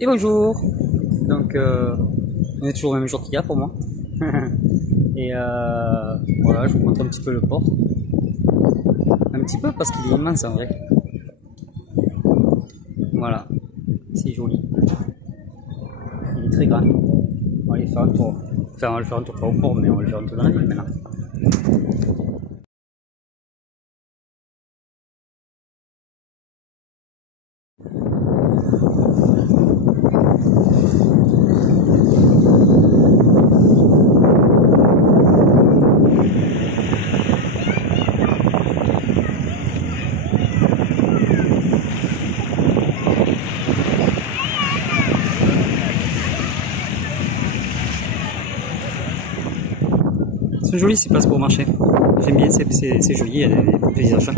Et bonjour. Donc on est toujours le même jour qu'hier pour moi. Et voilà, je vous montre un petit peu le port. Un petit peu parce qu'il est immense en vrai. Voilà, c'est joli. Il est très grand. On va aller faire un tour. Enfin, on va le faire un tour pas au port, mais on va le faire un tour dans la ville maintenant. C'est joli ces places pour marcher. J'aime bien, c'est joli, il y a des beaux paysages.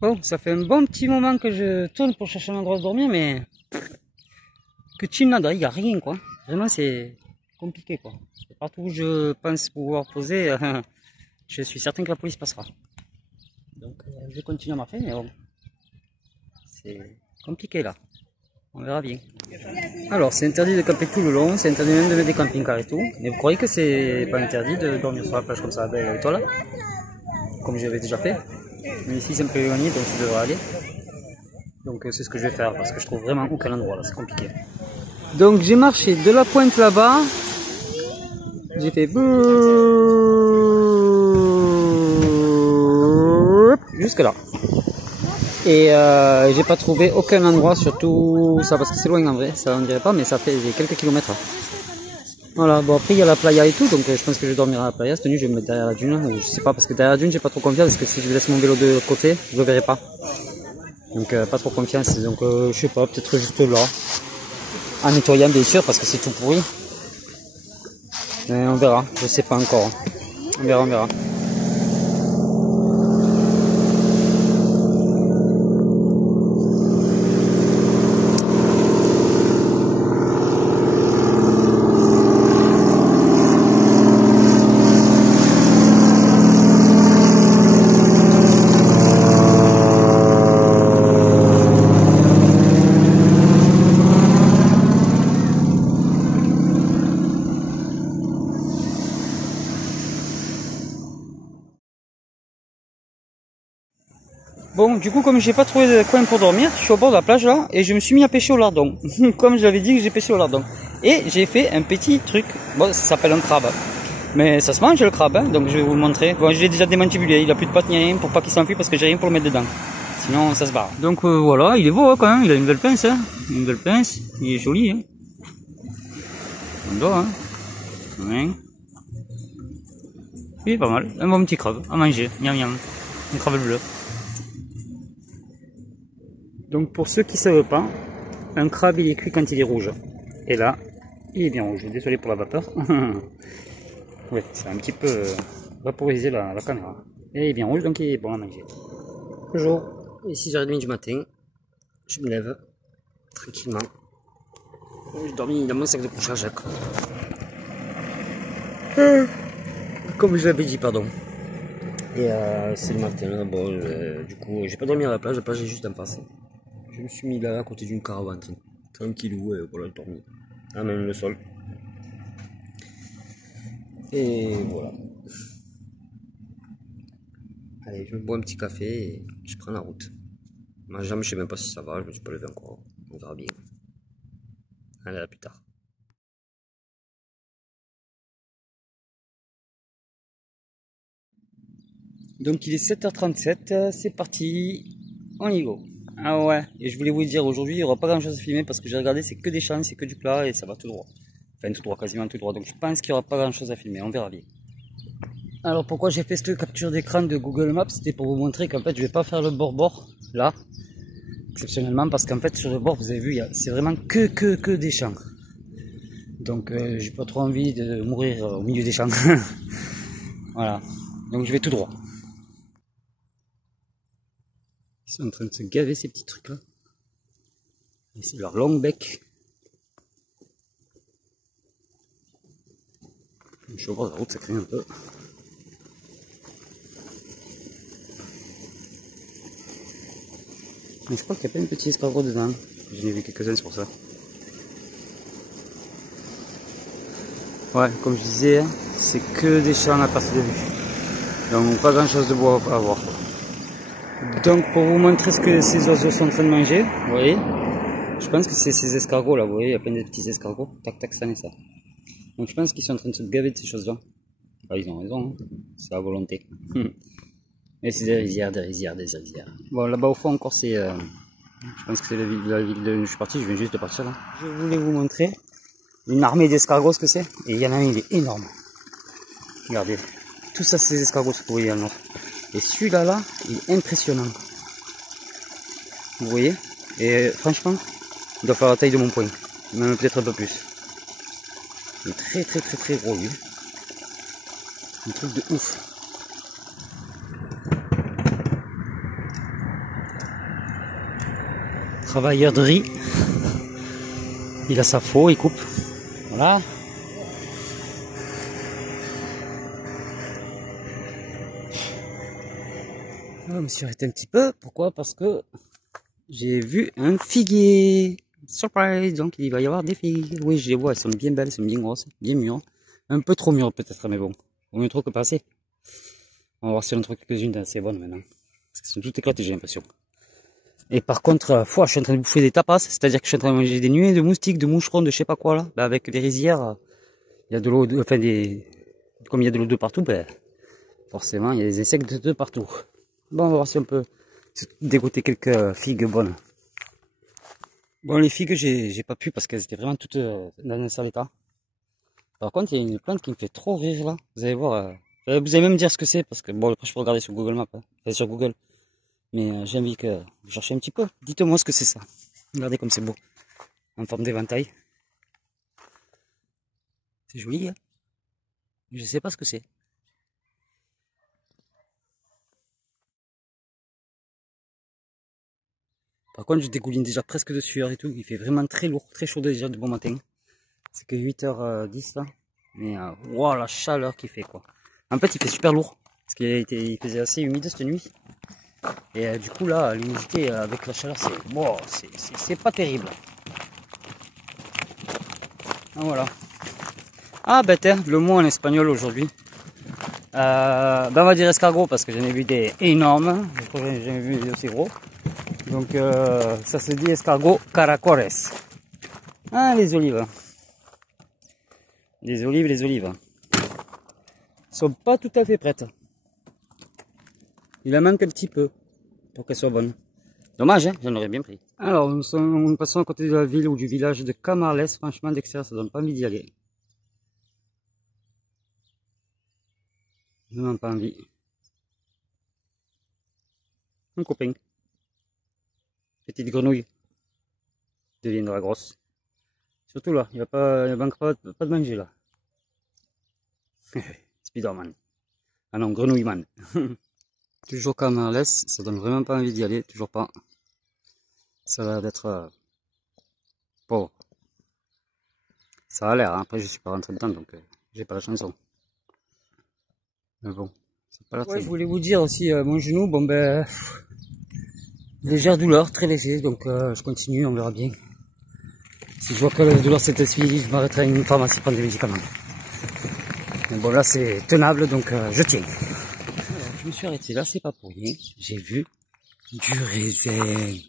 Bon, ça fait un bon petit moment que je tourne pour chercher un endroit de dormir, mais que tu nada, il n'y a rien quoi. Vraiment, c'est compliqué quoi. Partout où je pense pouvoir poser, je suis certain que la police passera. Donc, je vais continuer à marcher, mais bon, c'est compliqué là. On verra bien. Alors, c'est interdit de camper tout le long, c'est interdit même de mettre des camping-cars et tout. Mais vous croyez que c'est pas interdit de dormir sur la plage comme ça avec les toilettes, comme j'avais déjà fait. Mais ici, c'est un peu éloigné, donc ça devrait aller. Donc, c'est ce que je vais faire parce que je trouve vraiment aucun endroit là, c'est compliqué. Donc, j'ai marché de la pointe là-bas. J'ai fait jusque là. Et j'ai pas trouvé aucun endroit sur tout ça parce que c'est loin en vrai, ça on dirait pas, mais ça fait quelques kilomètres. Voilà, bon après il y a la playa et tout, donc je pense que je dormirai à la playa. Cette nuit je vais me mettre derrière la dune, je sais pas parce que derrière la dune j'ai pas trop confiance parce que si je laisse mon vélo de côté, je le verrai pas. Donc pas trop confiance, donc je sais pas, peut-être juste là. En nettoyant bien sûr parce que c'est tout pourri. Mais on verra, je sais pas encore. On verra, on verra. Bon, du coup, comme j'ai pas trouvé de coin pour dormir, je suis au bord de la plage là et je me suis mis à pêcher au lardon. Comme je l'avais dit que j'ai pêché au lardon. Et j'ai fait un petit truc. Bon, ça s'appelle un crabe. Mais ça se mange le crabe, hein, donc je vais vous le montrer. Bon, je l'ai déjà démantibulé, il a plus de pattes ni rien pour pas qu'il s'enfuit parce que j'ai rien pour le mettre dedans. Sinon, ça se barre. Donc voilà, il est beau hein, quand même, il a une belle pince. Hein. Une belle pince, il est joli. Hein. On doit, hein. Ouais. Il est pas mal, un bon petit crabe à manger. Miam miam. Un crabe bleu. Donc pour ceux qui savent pas, un crabe il est cuit quand il est rouge. Et là, il est bien rouge. Désolé pour la vapeur. Ouais, c'est un petit peu vaporisé la caméra. Et il est bien rouge donc il est bon à manger. Bonjour, il est 6h30 du matin. Je me lève tranquillement. J'ai dormi dans mon sac de couchage à Jacques. Comme je l'avais dit, pardon. Et c'est le matin, bon, du coup, j'ai pas dormi à la plage est juste en face. Je me suis mis là à côté d'une caravane, tranquillou, et voilà, j'ai dormi. Ah, même le sol. Et voilà. Allez, je me bois un petit café et je prends la route. Ma jambe, je sais même pas si ça va, je me suis pas levé encore. On verra bien. Allez, à plus tard. Donc il est 7h37, c'est parti. On y go. Ah ouais, et je voulais vous dire, aujourd'hui, il n'y aura pas grand chose à filmer parce que j'ai regardé, c'est que des champs, c'est que du plat et ça va tout droit. Enfin, tout droit, quasiment tout droit. Donc je pense qu'il n'y aura pas grand chose à filmer, on verra bien. Alors pourquoi j'ai fait cette capture d'écran de Google Maps, c'était pour vous montrer qu'en fait je vais pas faire le bord-bord, là, exceptionnellement, parce qu'en fait sur le bord, vous avez vu, c'est vraiment que des champs. Donc j'ai pas trop envie de mourir au milieu des champs. Voilà, donc je vais tout droit. Ils sont en train de se gaver ces petits trucs là. Et c'est leur long bec. Je suis au bord de la route, ça craint un peu. Mais je crois qu'il y a plein de petits escargots dedans. J'en ai vu quelques-uns, c'est pour ça. Ouais, comme je disais, c'est que des champs à partir de vue. Donc pas grand chose de beau à voir. Donc pour vous montrer ce que ces oiseaux sont en train de manger, vous voyez, je pense que c'est ces escargots là, vous voyez, il y a plein de petits escargots. Tac tac, ça n'est ça. Donc je pense qu'ils sont en train de se gaver de ces choses-là. Bah, ils ont raison, hein. C'est à volonté. Et c'est des rizières, des rizières, des rizières. Bon, là-bas au fond encore c'est... je pense que c'est la ville de... Je suis parti, je viens juste de partir là. Je voulais vous montrer une armée d'escargots, ce que c'est. Et il y en a un, il est énorme. Regardez. Tout ça, c'est des escargots, ce que vous voyez là. Et celui-là, là, il est impressionnant. Vous voyez? Et franchement, il doit faire la taille de mon poing. Même peut-être un peu plus. Il est très gros, lui. Un truc de ouf. Travailleur de riz. Il a sa faux, il coupe. Voilà. Je me suis arrêté un petit peu. Pourquoi? Parce que j'ai vu un figuier. Surprise! Donc il va y avoir des figues. Oui, je les vois, elles sont bien belles, elles sont bien grosses, bien mûres. Un peu trop mûres peut-être, mais bon. Au mieux trop que pas assez. On va voir si on en trouve quelques-unes assez bonnes maintenant. Parce qu'elles sont toutes éclatées, j'ai l'impression. Et par contre, je suis en train de bouffer des tapas, c'est-à-dire que je suis en train de manger des nuées de moustiques, de moucherons, de je sais pas quoi là. Bah, avec des rizières, il y a de l'eau, enfin comme il y a de l'eau de partout, ben, forcément il y a des insectes de partout. Bon, on va voir si on peut dégoter quelques figues bonnes. Bon, les figues, j'ai pas pu parce qu'elles étaient vraiment toutes dans un sale état. Par contre, il y a une plante qui me fait trop rire là. Vous allez voir, vous allez même dire ce que c'est parce que bon, après je peux regarder sur Google Maps, hein. Enfin, sur Google. Mais j'ai envie que vous cherchiez un petit peu. Dites-moi ce que c'est ça. Regardez comme c'est beau. En forme d'éventail. C'est joli, hein. Je sais pas ce que c'est. Par contre, je dégouline déjà presque de sueur et tout. Il fait vraiment très lourd, très chaud déjà de bon matin. C'est que 8h10 là. Mais wow, la chaleur qu'il fait quoi. En fait, il fait super lourd. Parce qu'il faisait assez humide cette nuit. Et du coup là, l'humidité avec la chaleur, c'est wow, c'est pas terrible. Ah voilà. Ah ben tiens, le mot en espagnol aujourd'hui. Ben on va dire escargot parce que j'en ai vu des énormes. Je crois que j'en ai vu des aussi gros. Donc ça se dit escargot caracoles. Ah les olives. Les olives, les olives. Sont pas tout à fait prêtes. Il en manque un petit peu pour qu'elles soient bonnes. Dommage, hein, j'en aurais bien pris. Alors, nous passons à côté de la ville ou du village de Camarles. Franchement, d'extérieur, ça donne pas envie d'y aller. Vraiment pas envie. Un copain. Petite grenouille. Deviendra grosse. Surtout là, il ne manque pas de manger là. Spiderman. Ah non, grenouilleman. Toujours Camarles, ça donne vraiment pas envie d'y aller, toujours pas. Ça va d'être pauvre. Ça a l'air, hein. Après je suis pas rentré dedans donc j'ai pas la chanson. Mais bon, c'est pas la très. Ouais, je voulais vous dire aussi, mon genou, bon ben, légère douleur, très léger, donc je continue, on verra bien. Si je vois que la douleur s'intensifie, je m'arrêterai à une pharmacie prendre des médicaments. Mais bon là c'est tenable, donc je tiens. Alors, je me suis arrêté là, c'est pas pour rien. J'ai vu du raisin,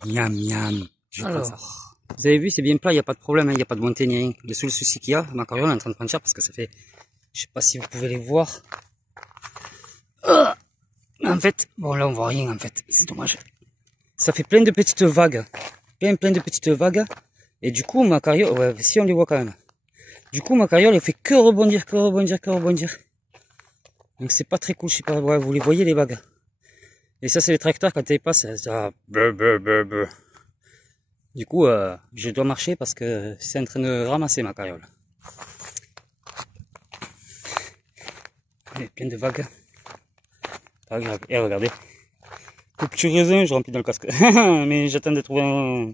miam miam. Alors, vous avez vu, c'est bien plat, il n'y a pas de problème, il n'y a pas de montée ni rien. Le seul souci qu'il y a, ma carriole est en train de prendre cher parce que ça fait, je sais pas si vous pouvez les voir. En fait, bon là on voit rien en fait, c'est dommage. ça fait plein de petites vagues. Plein de petites vagues. Et du coup, ma carriole, ouais, si on les voit quand même. Du coup, ma carriole, elle fait que rebondir. Donc c'est pas très cool, je sais pas, ouais, vous les voyez les vagues. Et ça, c'est les tracteurs, quand ils passent, ça... Du coup, je dois marcher parce que c'est en train de ramasser ma carriole. Et plein de vagues. Pas grave. Et regardez. Le petit raisin, je remplis dans le casque. Mais j'attends de trouver un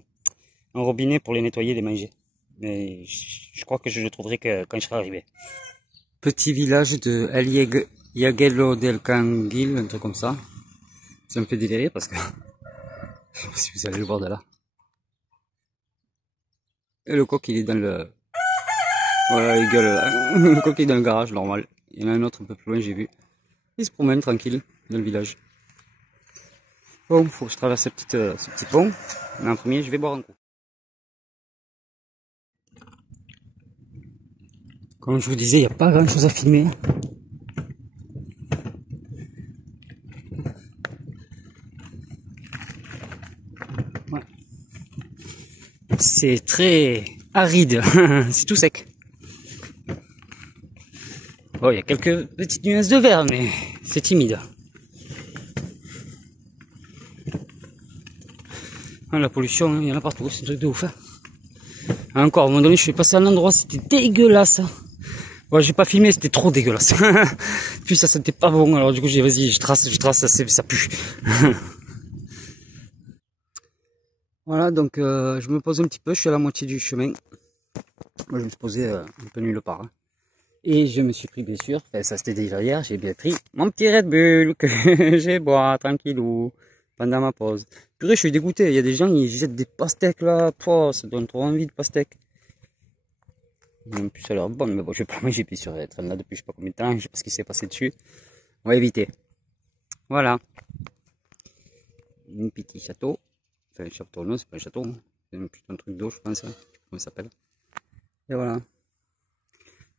robinet pour les nettoyer et les manger. Mais je crois que je le trouverai que quand je serai arrivé. Petit village de El Yaguelo del Canguil, un truc comme ça. Ça me fait délirer parce que... je sais pas si vous allez le voir de là. Et le coq il est dans le... Voilà, il gueule là. Le coq il est dans le garage, normal. Il y en a un autre un peu plus loin, j'ai vu. Il se promène tranquille dans le village. Bon, faut que je traverse ce petit pont. Mais en premier, je vais boire un coup. Comme je vous disais, il n'y a pas grand chose à filmer. Ouais. C'est très aride, c'est tout sec. Bon, il y a quelques petites nuances de vert, mais c'est timide. Ah, la pollution, il y en a partout, c'est un truc de ouf. Encore, à un moment donné, je suis passé à un endroit, c'était dégueulasse. Ouais, j'ai pas filmé, c'était trop dégueulasse. Puis ça sentait pas bon, alors du coup j'ai dit vas-y, je trace, ça pue. Voilà, donc je me pose un petit peu, je suis à la moitié du chemin. Moi je me suis posé un peu nulle part. Hein. Et je me suis pris bien sûr, enfin, ça c'était déjà hier, j'ai bien pris mon petit Red Bull que j'ai boire tranquillou pendant ma pause. Purée, je suis dégoûté, il y a des gens qui jettent des pastèques là, pouah, ça donne trop envie de pastèques. Même plus ça a l'air bon, mais bon, je vais pas manger puis sur être là depuis je sais pas combien de temps, je sais pas ce qui s'est passé dessus. On va éviter. Voilà. Un petit château. Enfin, un château, non, c'est pas un château. C'est un putain de truc d'eau, je pense. Hein. Comment ça s'appelle. Et voilà.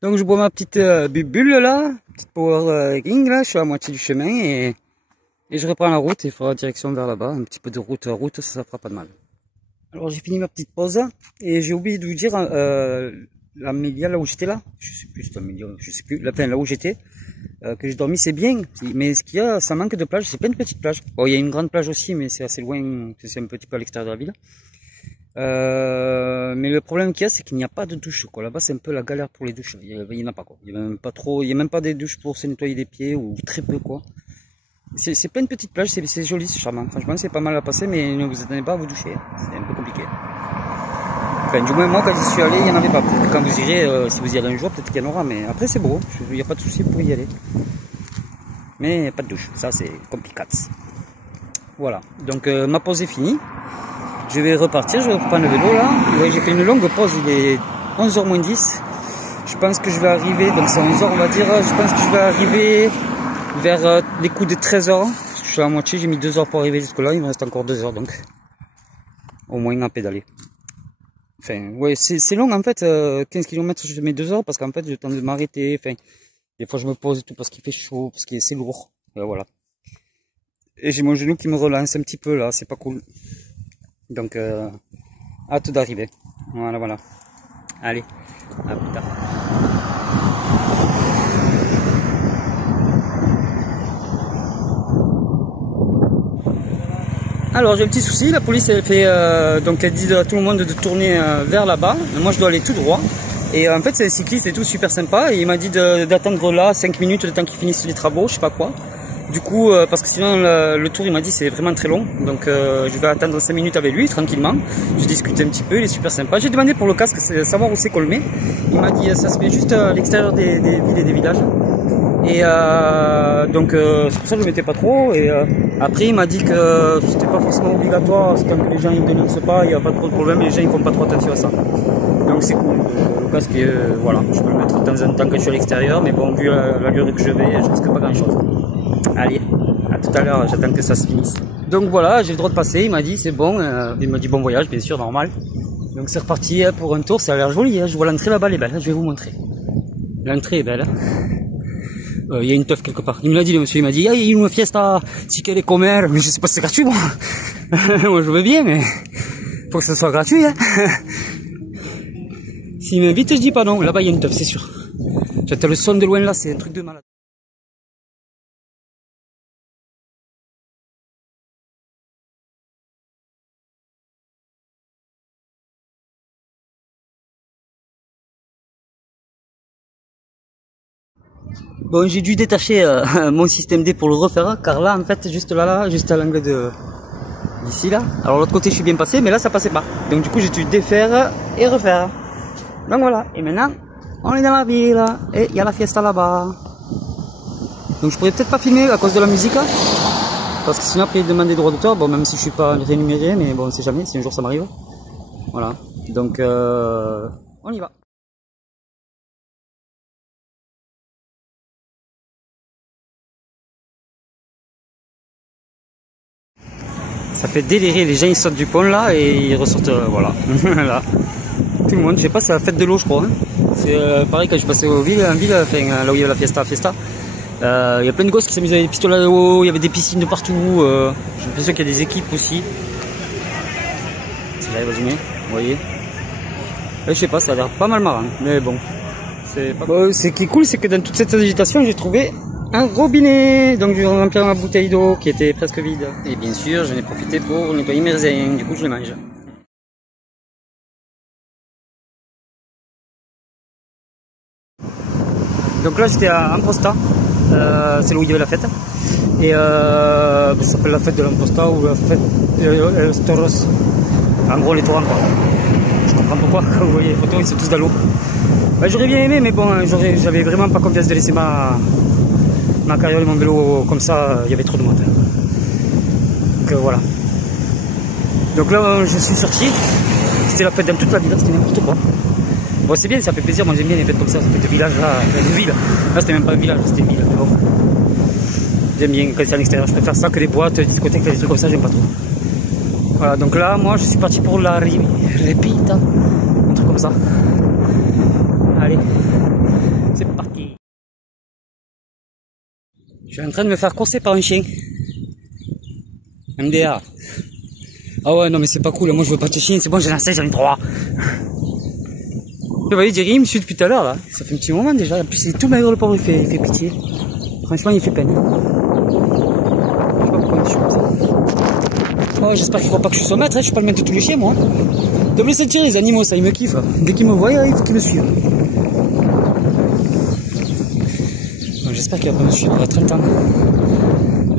Donc, je bois ma petite bulle là. Petite Power King là. Je suis à la moitié du chemin et je reprends la route. Il faudra direction vers là-bas. Un petit peu de route, ça fera pas de mal. Alors, j'ai fini ma petite pause et j'ai oublié de vous dire la média là où j'étais là. Je sais plus, c'est la média, je sais plus. Enfin, là où j'étais. Que j'ai dormi, c'est bien. Mais ce qu'il y a, ça manque de plage. C'est plein de petites plages. Bon, il y a une grande plage aussi, mais c'est assez loin. C'est un petit peu à l'extérieur de la ville. Mais le problème qu'il y a, c'est qu'il n'y a pas de douche. Quoi. Là-bas, c'est un peu la galère pour les douches. Il y en a pas. Quoi. Il y a même pas trop. Il y a même pas des douches pour se nettoyer les pieds ou très peu quoi. C'est plein de petites plages. C'est joli, c'est charmant. Franchement, c'est pas mal à passer, mais ne vous attendez pas à vous doucher. C'est un peu compliqué. Enfin, du moins, moi, quand j'y suis allé, il n'y en avait pas. Peut-être que quand vous irez, si vous y allez un jour, peut-être qu'il y en aura. Mais après, c'est beau. Il n'y a pas de souci pour y aller. Mais pas de douche. Ça, c'est compliqué. Voilà. Donc, ma pause est finie. Je vais repartir. Je vais reprendre le vélo, là. Ouais, j'ai fait une longue pause. Il est 11h moins 10. Je pense que je vais arriver. Donc, c'est 11h, on va dire. Je pense que je vais arriver vers les coups de 13h. Parce que je suis à la moitié. J'ai mis 2 heures pour arriver jusque-là. Il me reste encore 2 heures. Donc, au moins à pédaler. Enfin, ouais, c'est long en fait, 15 km je mets 2 heures parce qu'en fait j'ai le temps de m'arrêter, enfin, des fois je me pose et tout parce qu'il fait chaud, parce que c'est lourd, et voilà. Et j'ai mon genou qui me relance un petit peu là, c'est pas cool. Donc, hâte d'arriver. Voilà. Allez, à plus tard. Alors j'ai un petit souci, la police elle fait donc elle dit à tout le monde de tourner vers là-bas, moi je dois aller tout droit. Et en fait c'est un cycliste et tout super sympa et il m'a dit d'attendre là 5 minutes le temps qu'ils finissent les travaux, je sais pas quoi. Du coup parce que sinon le tour il m'a dit c'est vraiment très long, donc je vais attendre 5 minutes avec lui tranquillement. J'ai discuté un petit peu, il est super sympa. J'ai demandé pour le casque, c'est savoir où c'est qu'on le met. Il m'a dit ça se met juste à l'extérieur des villes et des villages. Et donc c'est pour ça que je ne mettais pas trop. Et après il m'a dit que c'était pas forcément obligatoire, c'est quand les gens ils dénoncent pas, il n'y a pas trop de problème, les gens ils font pas trop attention à ça. Donc c'est cool. Le casque, voilà, je peux le mettre de temps en temps quand je suis à l'extérieur, mais bon vu la durée que je vais, je risque pas grand chose. Allez, à tout à l'heure, j'attends que ça se finisse. Donc voilà, j'ai le droit de passer, il m'a dit c'est bon, il m'a dit bon voyage, bien sûr, normal. Donc c'est reparti pour un tour, ça a l'air joli, je vois l'entrée là-bas, elle est belle, je vais vous montrer. L'entrée est belle. Il y a une teuf quelque part. Il me l'a dit, le monsieur, il m'a dit, il y a une fiesta, si qu'elle est commère, mais je sais pas si c'est gratuit, moi. Moi je veux bien, mais faut que ce soit gratuit. Hein. S'il m'invite, je dis pas non. Là-bas il y a une teuf, c'est sûr. J'entends le son de loin là, c'est un truc de malade. Bon, j'ai dû détacher mon système D pour le refaire, car là, en fait, juste là, juste à l'angle de d'ici là. Alors l'autre côté, je suis bien passé, mais là, ça passait pas. Donc du coup, j'ai dû défaire et refaire. Donc voilà. Et maintenant, on est dans la ville et il y a la fiesta là-bas. Donc je pourrais peut-être pas filmer à cause de la musique, hein, parce que sinon après il demande des droits d'auteur. Bon, même si je suis pas rémunéré, mais bon, on sait jamais si un jour ça m'arrive. Voilà. Donc on y va. Ça fait délirer, les gens ils sautent du pont là et ils ressortent, voilà, là. Tout le monde, je sais pas, c'est la fête de l'eau je crois. Hein. C'est pareil quand je passais en ville, enfin, là où il y avait la fiesta. Il y a plein de gosses qui s'amusaient avec des pistolets à eau, il y avait des piscines de partout, j'ai l'impression qu'il y a des équipes aussi. Si j'arrive à zoomer, vous voyez. Je sais pas, ça a l'air pas mal marrant, mais bon. Ce qui est cool, c'est que dans toute cette agitation, j'ai trouvé un robinet, donc je vais remplir ma bouteille d'eau qui était presque vide. Et bien sûr, j'en ai profité pour nettoyer mes raisins, du coup je les mange. Donc là j'étais à Amposta, c'est là où il y avait la fête. Et ça s'appelle la fête de l'Amposta ou la fête de los Toros. En gros les torrents quoi. Je comprends pourquoi, vous voyez les photos, ils sont tous dans l'eau. Bah, j'aurais bien aimé, mais bon, j'avais vraiment pas confiance de laisser ma carriole et mon vélo comme ça, il y avait trop de monde. Donc voilà. Donc là je suis sorti, c'était la fête dans toute la ville, c'était n'importe quoi. Bon c'est bien, ça fait plaisir, moi j'aime bien les fêtes comme ça fait de village là, de ville. Là c'était même pas un village, c'était une ville. Bon. J'aime bien quand c'est à l'extérieur, je préfère ça que les boîtes, les discothèques, des trucs comme ça, j'aime pas trop. Voilà, donc là moi je suis parti pour la Repita, un truc comme ça. Allez, c'est parti. Je suis en train de me faire courser par un chien. MDR. Ah ouais, non mais c'est pas cool, moi je veux pas de chien, c'est bon, j'ai lancé, j'en ai 3. Vous voyez, Jerry, il me suit depuis tout à l'heure là. Ça fait un petit moment déjà. En plus, il est tout maigre le pauvre, il fait pitié. Franchement, il fait peine. Je sais pas pourquoi il me suit comme ça. Oh, j'espère qu'il croit pas que je suis son maître, hein. Je suis pas le maître de tous les chiens, moi. De me laisser tirer les animaux, ça, ils me kiffent. Dès qu'ils me voient, il faut qu'ils me suivent. Bon, j'espère qu'il va pas me suivre à 30 ans.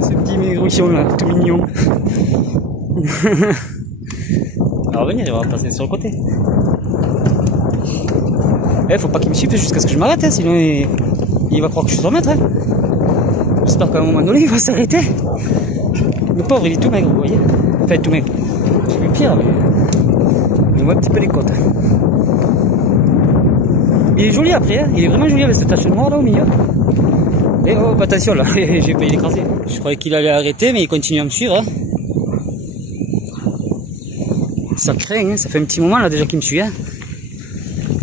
Ce petit maigrichon là, tout mignon. Alors venir, il va passer sur le côté. Faut pas qu'il me suive jusqu'à ce que je m'arrête, hein, sinon il va croire que je suis son maître. Hein. J'espère qu'à un moment donné il va s'arrêter. Le pauvre il est tout maigre, vous voyez. Enfin tout maigre. J'ai vu pire, mais je vois un petit peu les côtes. Il est joli après, hein. Il est vraiment joli avec cette tache noire là au milieu. Et oh attention là, j'ai failli l'écraser. Je croyais qu'il allait arrêter mais il continue à me suivre. Hein. Ça craint, hein. Ça fait un petit moment là déjà qu'il me suit. Hein.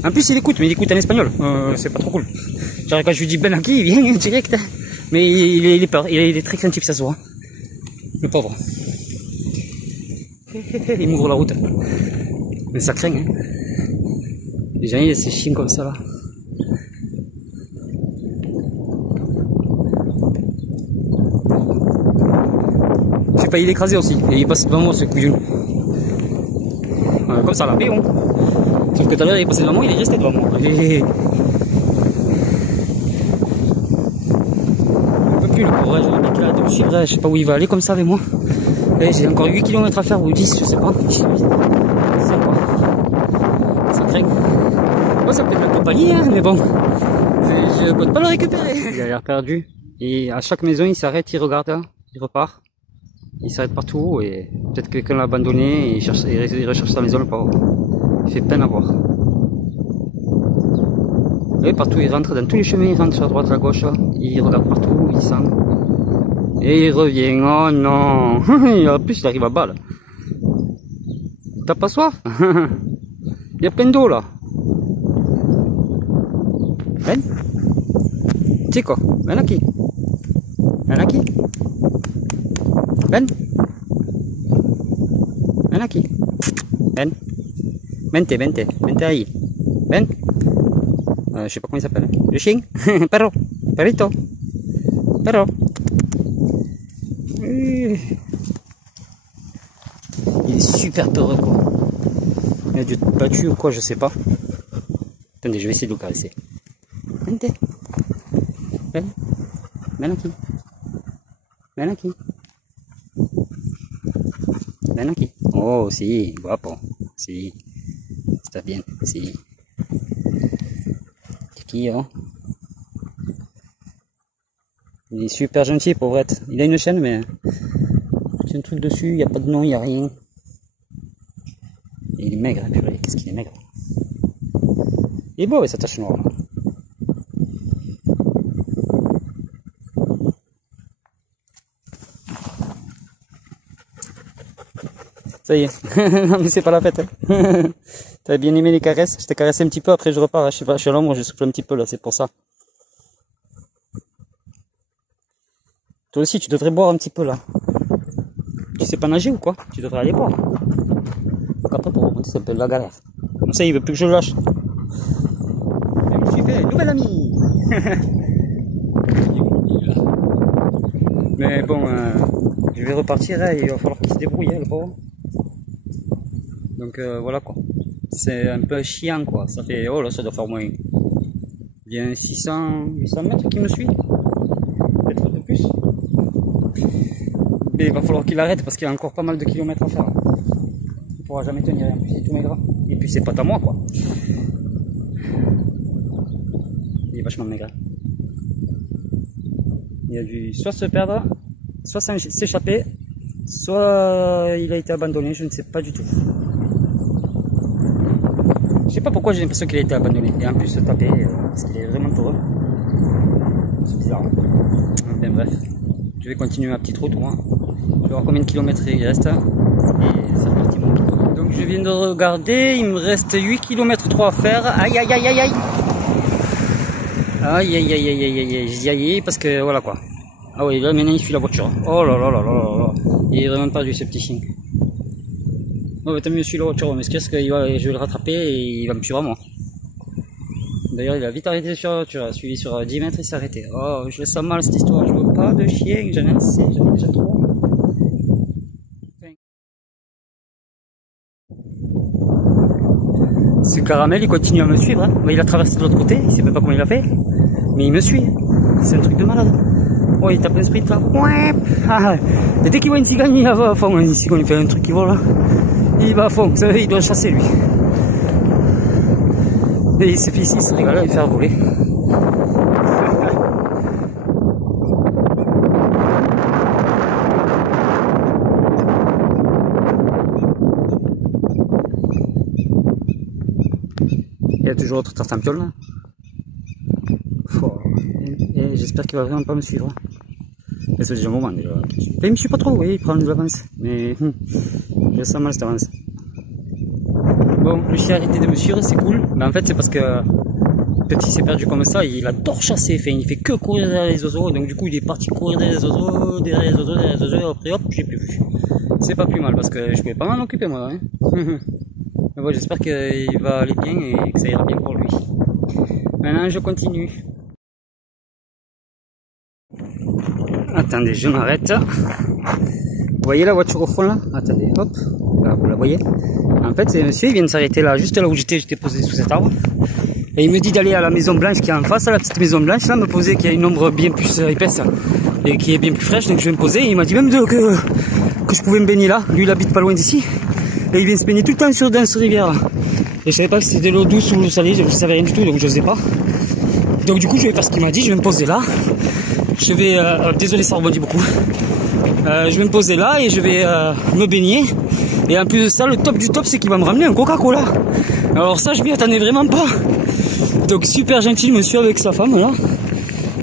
En plus il écoute, mais il écoute en espagnol, c'est pas trop cool. Genre quand je lui dis Ben aquí, il vient direct. Hein. Mais il est peur, il est très craintif, ça se voit. Le pauvre. Il m'ouvre la route. Mais ça craint, hein. Les gens, il y a ces chiens comme ça là. J'ai failli l'écraser aussi, et il passe devant moi ce couillon. Comme ça là, mais bon. Sauf que tout à l'heure il est passé devant moi, il est resté devant moi. On peut plus le pauvre, j'ai envie qu'il arrête de me suivre, je sais pas où il va aller comme ça avec moi. J'ai encore 8 km à faire ou 10, je sais pas. Ça craint. Moi ça peut être la compagnie, hein, mais bon. Je compte pas le récupérer. Il a l'air perdu. Et à chaque maison il s'arrête, il regarde, hein, il repart. Il s'arrête partout et peut-être que quelqu'un l'a abandonné et il recherche sa maison le pauvre. Il fait peine à voir. Et partout il rentre, dans tous les chemins il rentre sur la droite, à la gauche, il regarde partout, il sent. Et il revient, oh non. En plus il arrive à balle. T'as pas soif? Il y a plein d'eau là. Ben? Chico, ven aquí. Ven aquí. Ven. ven aquí. Ven. Vente, vente, vente ahí. Ven. Je sais pas comment il s'appelle. Le chien. Perro. Perrito. Perro. Il est super peureux quoi. Il a dû être battu ou quoi, je sais pas. Attendez, je vais essayer de le caresser. Vente. Ven. Ven aquí. Ven aquí. Ven aquí. Oh, si, guapo. Si. Está bien, si. Chiquillo. Il est super gentil, pauvrette. Il a une chaîne, mais c'est un truc dessus, il n'y a pas de nom, il n'y a rien. Et il est maigre, purée. Qu'est-ce qu'il est maigre. Il est beau avec sa tache noire là. Ça y est. Non mais c'est pas la fête. Hein. T'avais bien aimé les caresses? Je t'ai caressé un petit peu, après je repars. Hein. Je sais pas, je suis à l'ombre, je souffle un petit peu là, c'est pour ça. Toi aussi, tu devrais boire un petit peu là. Tu sais pas nager ou quoi? Tu devrais aller boire. Donc après, pour remonter, c'est un peu la galère. Comme ça, il veut plus que je le lâche. Je me suis fait nouvel ami. Mais bon, je vais repartir hein, il va falloir qu'il se débrouille, hein, le pauvre. Donc voilà quoi. C'est un peu chiant quoi. Ça fait, oh là, ça doit faire au moins bien 800 mètres qu'il me suit. Peut-être de plus. Mais il va falloir qu'il arrête parce qu'il y a encore pas mal de kilomètres à faire. Il pourra jamais tenir, en plus il est tout maigre. Et puis c'est pas à moi quoi. Il est vachement maigre. Il a dû soit se perdre, soit s'échapper, soit il a été abandonné, je ne sais pas du tout. Je sais pas pourquoi j'ai l'impression qu'il a été abandonné. Et en plus se taper, parce qu'il est vraiment peureux. C'est bizarre. Enfin bref, je vais continuer ma petite route moi. Je vais voir combien de kilomètres il reste. Et c'est parti mon tour. Donc je viens de regarder, il me reste 8 km 3 à faire. Aïe aïe aïe aïe aïe. Aïe aïe aïe aïe aïe aïe, j'y aïe parce que voilà quoi. Ah oui, là maintenant il suit la voiture. Oh là là là là là là. Il est vraiment perdu ce petit chien. Oh bah t'as mieux suivre la voiture, mais qu'est-ce que je vais le rattraper et il va me suivre à moi. D'ailleurs il a vite arrêté sur la voiture, il a suivi sur 10 mètres et s'est arrêté. Oh je le sens mal cette histoire, je veux pas de chien, j'en ai assez, j'en ai déjà trop. Ce caramel il continue à me suivre, hein. Bah, il a traversé de l'autre côté, il sait même pas comment il a fait, mais il me suit, c'est un truc de malade. Oh il tape un sprint là, ouais. Ah, et dès qu'il voit une cigogne il va à fond, une cigogne il fait un truc qui vole là, il va à fond, ça, il doit chasser lui. Et il se fait ici, il se régale à lui faire voler. Il y a toujours autre tartampiole là. Et j'espère qu'il va vraiment pas me suivre. Et c'est déjà un moment déjà. Et il me suit pas trop, oui, il prend de l'avance. Mais je sens mal cette avance. Bon, le chien a arrêté de me suivre, c'est cool. Mais en fait, c'est parce que petit s'est perdu comme ça, il adore chasser. Enfin, il fait que courir derrière les oiseaux. Donc du coup, il est parti courir derrière les oiseaux, derrière les oiseaux, derrière les oiseaux. Et après, hop, j'ai plus vu. C'est pas plus mal parce que je pouvais pas m'en occuper moi. Hein. Mais bon, j'espère qu'il va aller bien et que ça ira bien pour lui. Maintenant, je continue. Attendez, je m'arrête. Vous voyez la voiture au fond là? Attendez, hop, là, vous la voyez? En fait, c'est monsieur, il vient de s'arrêter là, juste là où j'étais posé sous cet arbre. Et il me dit d'aller à la maison blanche qui est en face, à la petite maison blanche là, me poser, qui a une ombre bien plus épaisse et qui est bien plus fraîche. Donc je vais me poser. Et il m'a dit même que je pouvais me baigner là. Lui, il habite pas loin d'ici. Et il vient se baigner tout le temps dans cette rivière là. Et je savais pas si c'était de l'eau douce ou de l'eau salée, je savais rien du tout, donc je sais pas. Donc du coup, je vais faire ce qu'il m'a dit, je vais me poser là. Je vais, désolé, ça rebondit beaucoup. Je vais me poser là et je vais me baigner. Et en plus de ça, le top du top, c'est qu'il va me ramener un Coca-Cola. Alors ça, je m'y attendais vraiment pas. Donc super gentil, monsieur, avec sa femme là.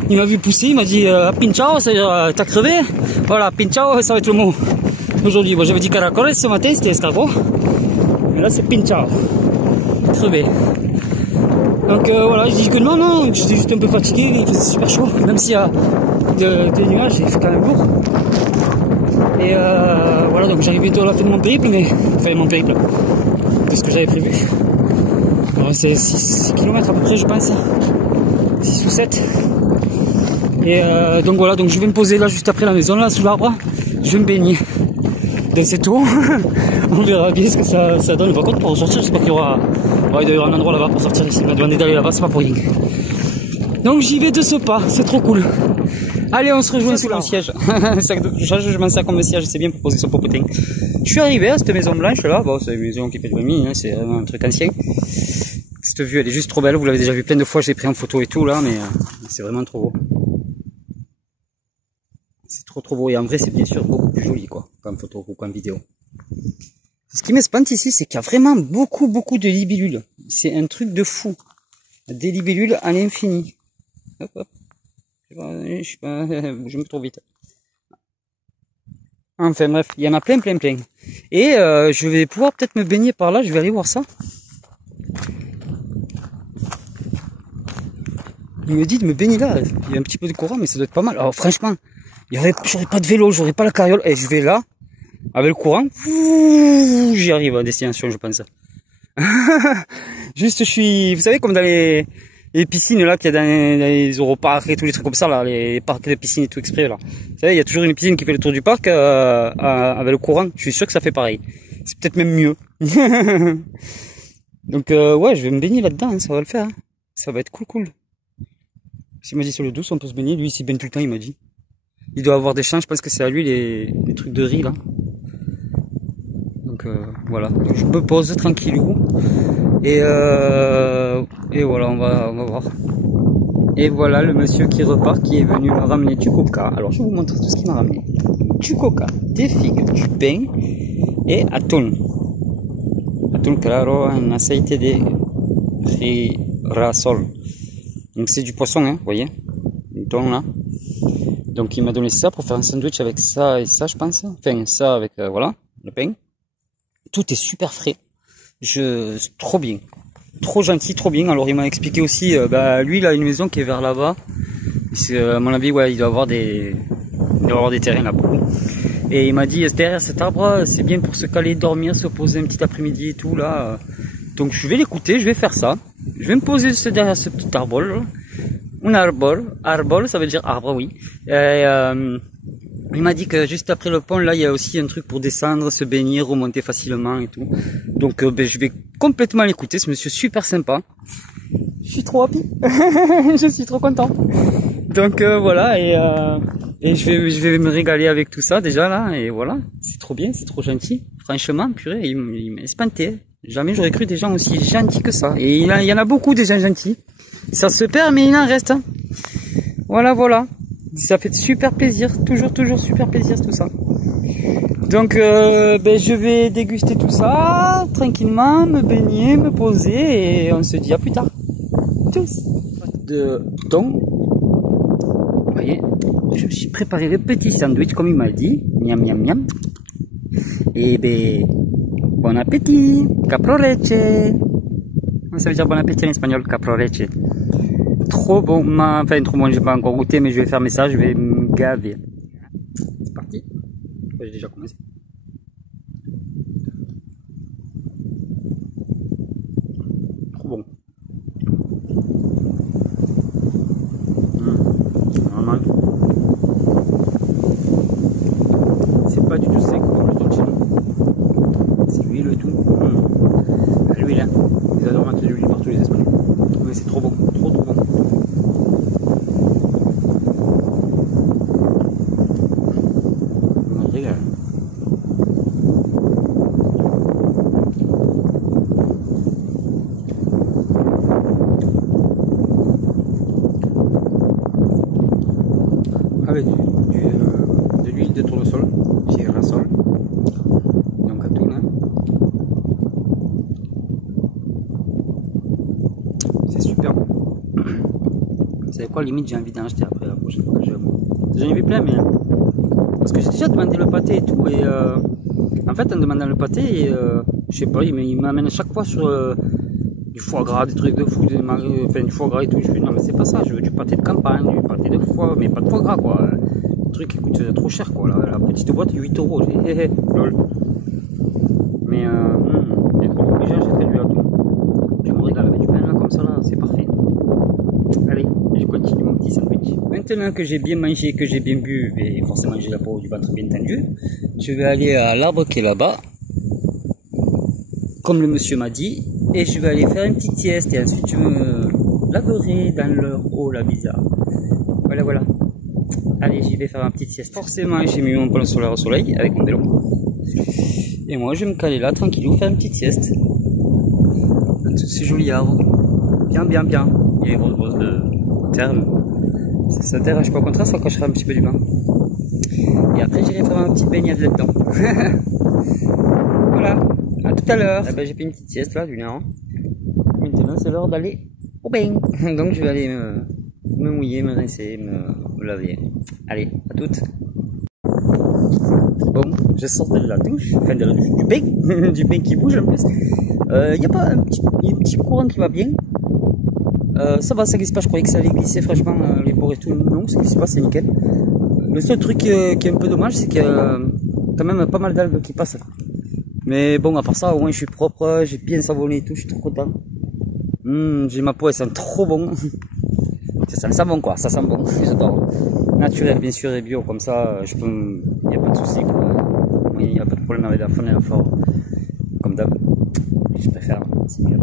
Il m'a vu pousser, il m'a dit pinchao, c'est-à-dire t'as crevé. Voilà, pinchao, ça va être le mot aujourd'hui. Bon, j'avais dit caracoles ce matin, c'était escargot. Mais là, c'est pinchao. Crevé. Donc voilà, je dis que non, j'étais juste un peu fatigué, il faisait super chaud, même s'il y a des nuages, il fait quand même lourd. Et voilà, donc j'arrive bientôt à la fin de mon périple, mais enfin mon périple, de ce que j'avais prévu. Alors c'est 6 km à peu près, je pense, 6 ou 7. Et donc voilà, donc je vais me poser là juste après la maison, là sous l'arbre, je vais me baigner. Donc c'est tout. On verra bien ce que ça donne. Par contre, pour sortir, j'espère qu'il y aura... Ouais, il doit y avoir un endroit là-bas pour sortir ici. Il m'a demandé d'aller là-bas, c'est pas pour rien. Donc j'y vais de ce pas, c'est trop cool. Allez, on se rejoint sous le siège. Sac de couchage, je m'en sers comme siège, c'est bien pour poser son popotin. Je suis arrivé à cette maison blanche là, bon c'est une maison qui fait de hein, c'est vraiment un truc ancien. Cette vue elle est juste trop belle, vous l'avez déjà vu plein de fois, je l'ai pris en photo et tout là, mais c'est vraiment trop beau. C'est trop beau et en vrai c'est bien sûr beaucoup plus joli quoi, comme photo ou comme vidéo. Ce qui m'espante ici, c'est qu'il y a vraiment beaucoup de libellules. C'est un truc de fou. Des libellules à l'infini. Hop hop. Je me trouve vite. Enfin bref, il y en a plein. Et je vais pouvoir peut-être me baigner par là, je vais aller voir ça. Il me dit de me baigner là, il y a un petit peu de courant mais ça doit être pas mal. Alors franchement, j'aurais pas de vélo, j'aurais pas la carriole, et je vais là, avec le courant, j'y arrive à destination je pense. Juste vous savez comme dans les piscines là qu'il y a dans les Europarks et tous les trucs comme ça là, les parcs de piscine et tout exprès là. Vous savez, il y a toujours une piscine qui fait le tour du parc avec le courant. Je suis sûr que ça fait pareil. C'est peut-être même mieux. Donc ouais, je vais me baigner là-dedans, hein, ça va le faire. Hein. Ça va être cool. Il m'a dit sur le douce, on peut se baigner. Lui, il s'y baigne tout le temps, il m'a dit. Il doit avoir des champs, je pense que c'est à lui les trucs de riz là. Donc voilà, donc, je me pose tranquillou. Et voilà, on va voir. Et voilà le monsieur qui repart, qui est venu me ramener du coca. Alors je vais vous montrer tout ce qu'il m'a ramené. Du coca, des figues, du pain et atún. Atún claro en aceite de girasol. Donc c'est du poisson, hein, vous voyez, une tonne là. Donc il m'a donné ça pour faire un sandwich avec ça et ça, je pense. Enfin ça avec voilà le pain. Tout est super frais. Trop bien. Trop gentil, trop bien. Alors il m'a expliqué aussi, lui il a une maison qui est vers là-bas. À mon avis, ouais, il doit avoir des terrains là beaucoup. Et il m'a dit derrière cet arbre, c'est bien pour se caler, dormir, se poser un petit après-midi et tout là. Donc je vais l'écouter, je vais faire ça. Je vais me poser derrière ce petit arbre. Un arbre, ça veut dire arbre, oui. Et, il m'a dit que juste après le pont, là, il y a aussi un truc pour descendre, se baigner, remonter facilement et tout. Donc, je vais complètement l'écouter. Ce monsieur super sympa. Je suis trop happy. Je suis trop content. Donc, voilà. Et je vais me régaler avec tout ça déjà là. Et voilà. C'est trop bien, c'est trop gentil. Franchement, purée, il m'a espanté. Jamais j'aurais cru des gens aussi gentils que ça. Et il y en a beaucoup des gens gentils. Ça se perd, mais il en reste. Hein. Voilà. Ça fait super plaisir, toujours super plaisir tout ça. Donc je vais déguster tout ça tranquillement, me baigner, me poser et on se dit à plus tard. Tous. De thon. Vous voyez, je me suis préparé le petit sandwich comme il m'a dit. Miam. Et bon appétit. Caproreche. Ça veut dire bon appétit en espagnol, caproreche. Trop bon, trop bon, j'ai pas encore goûté, mais je vais fermer ça, je vais me gaver. C'est parti. J'ai déjà commencé. Trop bon. Normal. C'est pas du tout sec comme le tortillon. C'est l'huile et tout. L'huile, hein. Ils adorent mettre de l'huile partout les Espagnols. Mais c'est trop bon, trop bon. On me régale. Avec de l'huile de tournesol, girasol. Donc à tout là. C'est super bon. Vous savez quoi, limite j'ai envie d'en acheter après la prochaine fois que je vais. J'en ai vu plein, mais parce que j'ai déjà demandé le pâté et tout, et en fait en demandant le pâté, je sais pas, il m'amène à chaque fois sur du foie gras, des trucs de fou, du foie gras et tout. Je fais non mais c'est pas ça, je veux du pâté de campagne, du pâté de foie, mais pas de foie gras quoi. Le truc qui coûte trop cher quoi, la petite boîte 8 euros, lol. Mais bon, déjà j'ai fait du atout. Je me régale avec du pain là comme ça là, c'est parfait. Allez, je continue mon petit sandwich. Maintenant que j'ai bien mangé, que j'ai bien bu, et forcément j'ai la peau du ventre bien tendue, je vais aller à l'arbre qui est là-bas, comme le monsieur m'a dit, et je vais aller faire une petite sieste et ensuite je me laverai dans leur eau la bizarre. Voilà, voilà. Allez, j'y vais faire ma petite sieste. Forcément, j'ai mis mon panneau solaire au soleil avec mon vélo. Et moi, je vais me caler là, tranquillou, faire une petite sieste. Dans tous ces jolis arbres. Bien, bien, bien. Il y a les grosses de terre. Ça dérange pas, au contraire, ça cachera un petit peu du vent. Et après, j'irai faire un petit baignade là-dedans. Voilà, à tout à l'heure. Eh ben, j'ai fait une petite sieste là, d'une heure. Maintenant, c'est l'heure d'aller au bain. Donc, je vais aller me mouiller, me rincer, me laver. Allez, à toutes. Bon, je sors de la douche, enfin du bain, du bain qui bouge en plus. Il y a pas un petit courant qui va bien. Ça va, ça glisse pas, je croyais que ça allait glisser franchement, les bords et tout. Non, ça glisse pas, c'est nickel. Le seul truc qui est un peu dommage, c'est qu'il y a quand même pas mal d'algues qui passent. Mais bon, à part ça, au moins je suis propre, j'ai bien savonné et tout, je suis trop content. J'ai ma peau, elle sent trop bon. Ça sent le savon quoi, ça sent bon, j'adore. Naturel bien sûr et bio, comme ça, il n'y a pas de souci quoi. Il n'y a pas de problème avec la faune et la flore. Comme d'hab, je préfère, c'est mieux.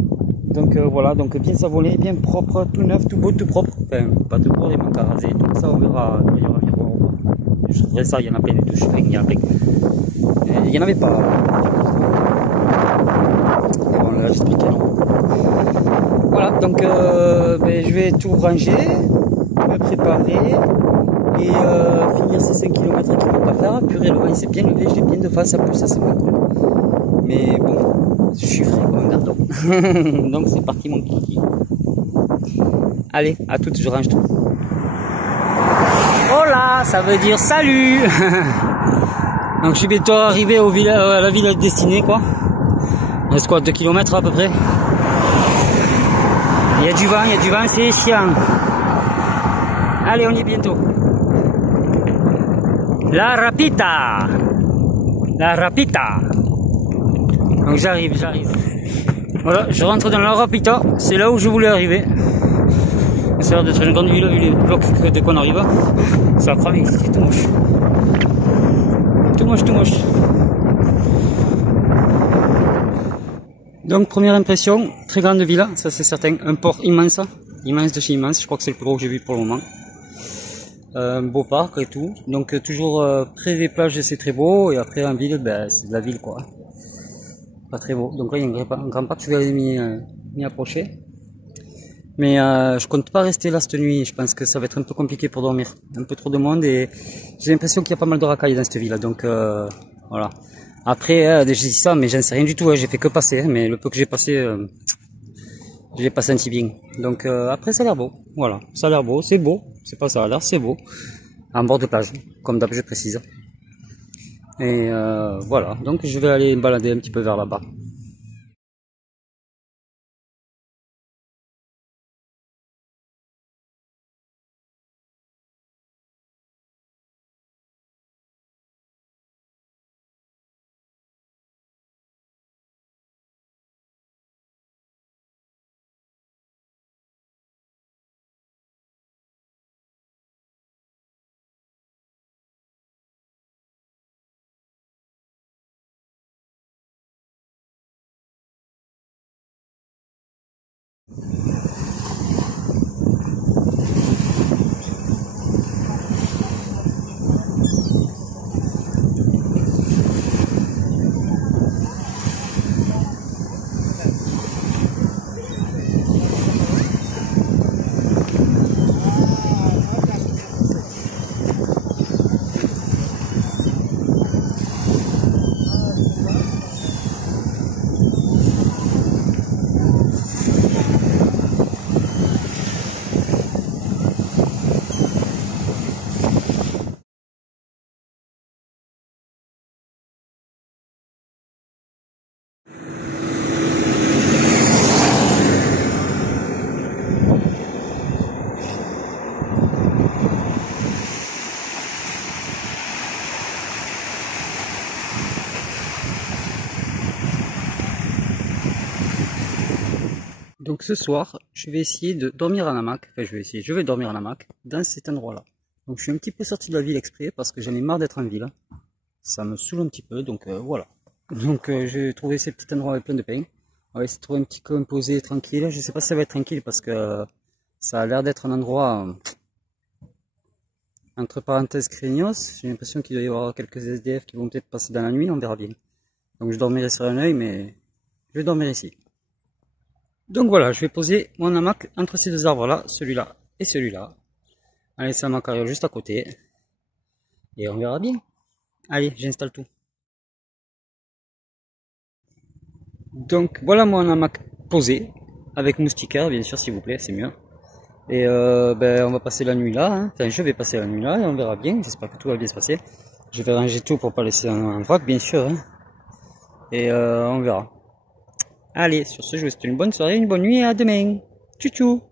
Donc voilà, donc bien savonné, bien propre, tout neuf, tout beau, tout propre. Enfin, pas tout beau, les manques à raser et tout ça, on verra, il y aura un miroir ou pas. Je trouverai ça, il y en a plein de touches, enfin, il y en a plein. Il n'y en avait pas là. Bon, là j'explique non. Voilà, donc je vais tout ranger, me préparer et finir ces 5 km qu'il ne faut pas faire. Purée, le vent il s'est bien levé, je l'ai bien de face, en plus ça c'est pas cool. Mais bon, je suis frais comme un gardon. Donc c'est parti mon kiki. Allez, à toutes, je range tout. Hola, ça veut dire salut. Donc je suis bientôt arrivé au à la ville destinée quoi. Il reste quoi, 2 km à peu près. Il y a du vent, c'est chiant. Allez, on y est bientôt. La Rapita. La Rapita. Donc j'arrive. Voilà, je rentre dans la Rapita. C'est là où je voulais arriver. Ça a l'air d'être une grande ville vu les blocs dès qu'on arrive. Ça va cramer, c'est tout moche. Tout moche. Donc première impression, très grande villa, ça c'est certain. Un port immense de chez immense. Je crois que c'est le plus gros que j'ai vu pour le moment. Un beau parc et tout. Donc toujours près des plages c'est très beau. Et après en ville, c'est de la ville quoi. Pas très beau. Donc là il y a un grand parc, je vais aller m'y approcher. Mais je compte pas rester là cette nuit, je pense que ça va être un peu compliqué pour dormir. Un peu trop de monde et j'ai l'impression qu'il y a pas mal de racailles dans cette ville. Donc voilà. Après, j'ai dit ça, mais j'en sais rien du tout, j'ai fait que passer. Mais le peu que j'ai passé, je l'ai pas senti bien. Donc après ça a l'air beau, voilà. Ça a l'air beau, c'est beau. C'est pas ça a l'air, c'est beau. En bord de plage, comme d'hab je précise. Et voilà, donc je vais aller me balader un petit peu vers là-bas. Donc ce soir, je vais essayer de dormir en hamac. Enfin, je vais dormir en hamac dans cet endroit-là. Donc je suis un petit peu sorti de la ville exprès parce que j'en ai marre d'être en ville. Ça me saoule un petit peu, donc voilà. Donc j'ai trouvé ces petits endroits avec plein de pain. On va essayer de trouver un petit coin posé, tranquille. Je sais pas si ça va être tranquille parce que ça a l'air d'être un endroit entre parenthèses craignos. J'ai l'impression qu'il doit y avoir quelques SDF qui vont peut-être passer dans la nuit, on verra bien. Donc je dormirai sur un œil, mais je vais dormir ici. Donc voilà, je vais poser mon hamac entre ces deux arbres-là, celui-là et celui-là. Allez, c'est un hamac juste à côté. Et on verra bien. Allez, j'installe tout. Donc voilà mon hamac posé, avec moustiquaire bien sûr s'il vous plaît, c'est mieux. Et on va passer la nuit là, hein. Enfin je vais passer la nuit là et on verra bien, j'espère que tout va bien se passer. Je vais ranger tout pour pas laisser un vrac bien sûr, hein. Et on verra. Allez, sur ce je vous souhaite une bonne soirée, une bonne nuit et à demain. Tchou tchou.